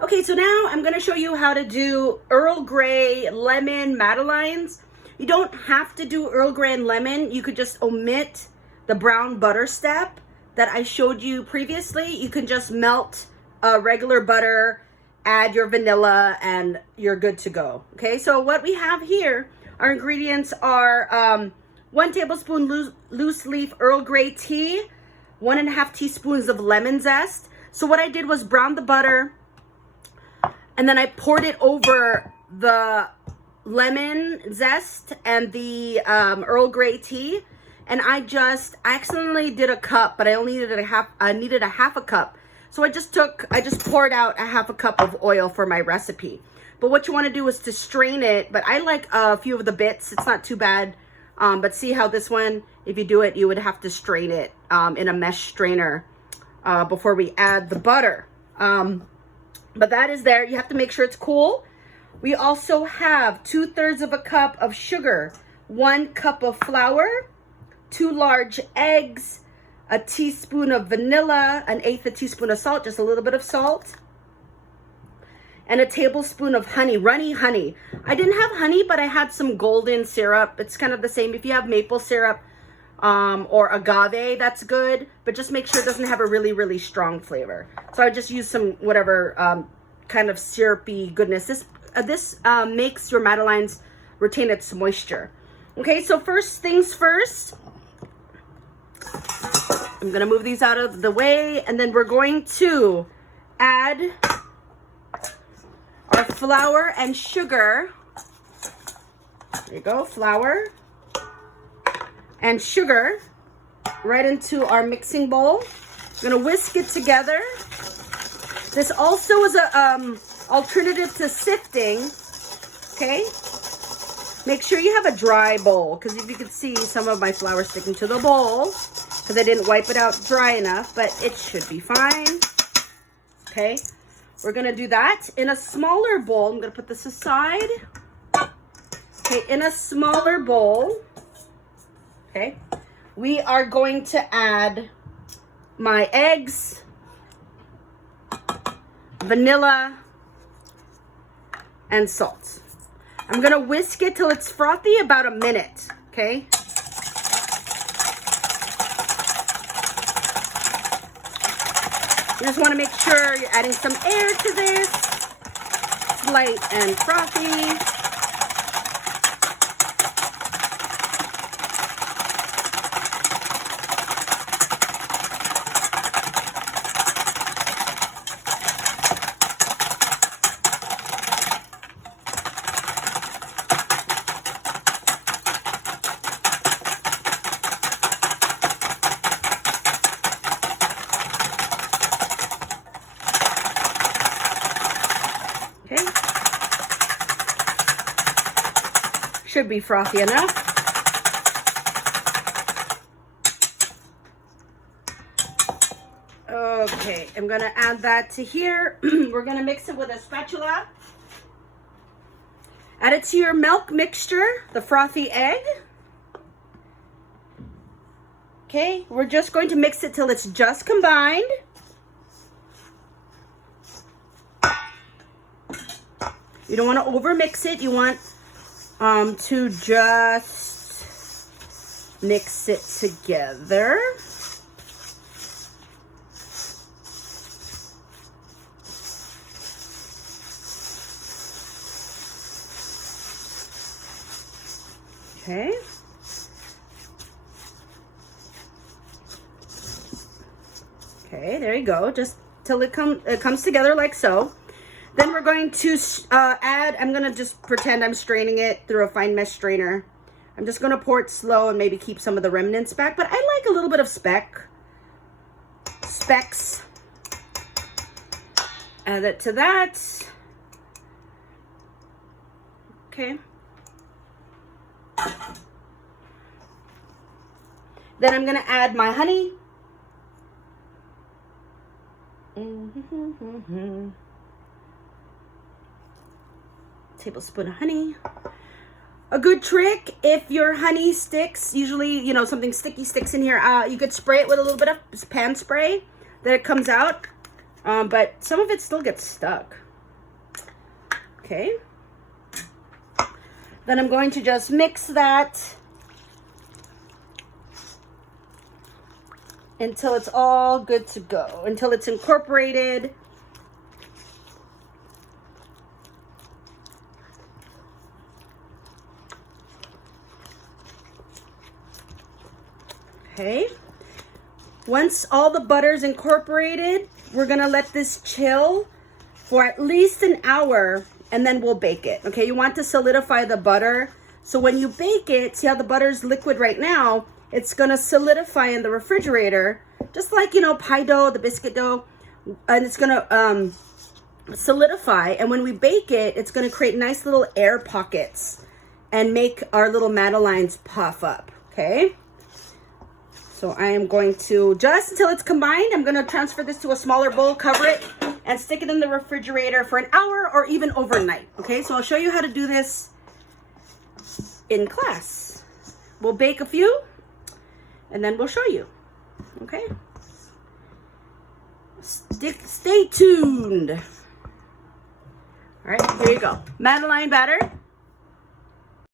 Okay, so now I'm gonna show you how to do Earl Grey lemon Madelines. You don't have to do Earl Grey and lemon. You could just omit the brown butter step that I showed you previously. You can just melt regular butter, add your vanilla, and you're good to go. Okay, so what we have here, our ingredients are 1 tablespoon loose leaf Earl Grey tea, 1.5 teaspoons of lemon zest. So what I did was brown the butter, and then I poured it over the lemon zest and the Earl Grey tea. And I accidentally did a cup, but I only needed needed a half a cup. So I just poured out a half a cup of oil for my recipe. But what you want to do is to strain it. But I like a few of the bits. It's not too bad. But see how this one, if you do it, you would have to strain it in a mesh strainer before we add the butter. But that is there. You have to make sure it's cool. We also have 2/3 of a cup of sugar, 1 cup of flour, 2 large eggs, a teaspoon of vanilla, 1/8 a teaspoon of salt, just a little bit of salt, and a tablespoon of honey, runny honey. I didn't have honey, but I had some golden syrup. It's kind of the same. If you have maple syrup or agave, that's good, but just make sure it doesn't have a really, really strong flavor. So I just use some whatever kind of syrupy goodness. This makes your Madelines retain its moisture. Okay, so first things first, I'm gonna move these out of the way, and then we're going to add our flour and sugar. There you go, flour and sugar right into our mixing bowl. I'm gonna whisk it together. This also is a alternative to sifting, okay? Make sure you have a dry bowl, because if you can see some of my flour sticking to the bowl, because I didn't wipe it out dry enough, but it should be fine. Okay, we're gonna do that in a smaller bowl. I'm gonna put this aside. Okay, in a smaller bowl, okay, we are going to add my eggs, vanilla, and salt. I'm gonna whisk it till it's frothy, about a minute, okay? You just wanna make sure you're adding some air to this. It's light and frothy. Okay, should be frothy enough. Okay, I'm gonna add that to here. We're gonna mix it with a spatula. Add it to your milk mixture, the frothy egg. Okay, we're just going to mix it till it's just combined. You don't want to overmix it. You want to just mix it together. Okay. Okay, there you go. Just till it comes together like so. Then we're going to I'm going to just pretend I'm straining it through a fine mesh strainer. I'm just going to pour it slow and maybe keep some of the remnants back. But I like a little bit of specks. Add it to that. Okay. Then I'm going to add my honey. Tablespoon of honey. A good trick, if your honey sticks, usually, you know, something sticky sticks in here, you could spray it with a little bit of pan spray, that it comes out. But some of it still gets stuck. Okay. Then I'm going to just mix that until it's all good to go, until it's incorporated. Okay. Once all the butter's incorporated, we're gonna let this chill for at least an hour, and then we'll bake it. Okay, you want to solidify the butter. So when you bake it, see how the butter's liquid right now? It's gonna solidify in the refrigerator, just like, you know, pie dough, the biscuit dough, and it's gonna solidify. And when we bake it, it's gonna create nice little air pockets and make our little Madelines puff up, okay? So I am going to, just until it's combined, I'm gonna transfer this to a smaller bowl, cover it, and stick it in the refrigerator for an hour or even overnight, okay? So I'll show you how to do this in class. We'll bake a few, and then we'll show you, okay? Stay tuned. All right, here you go. Madeline batter.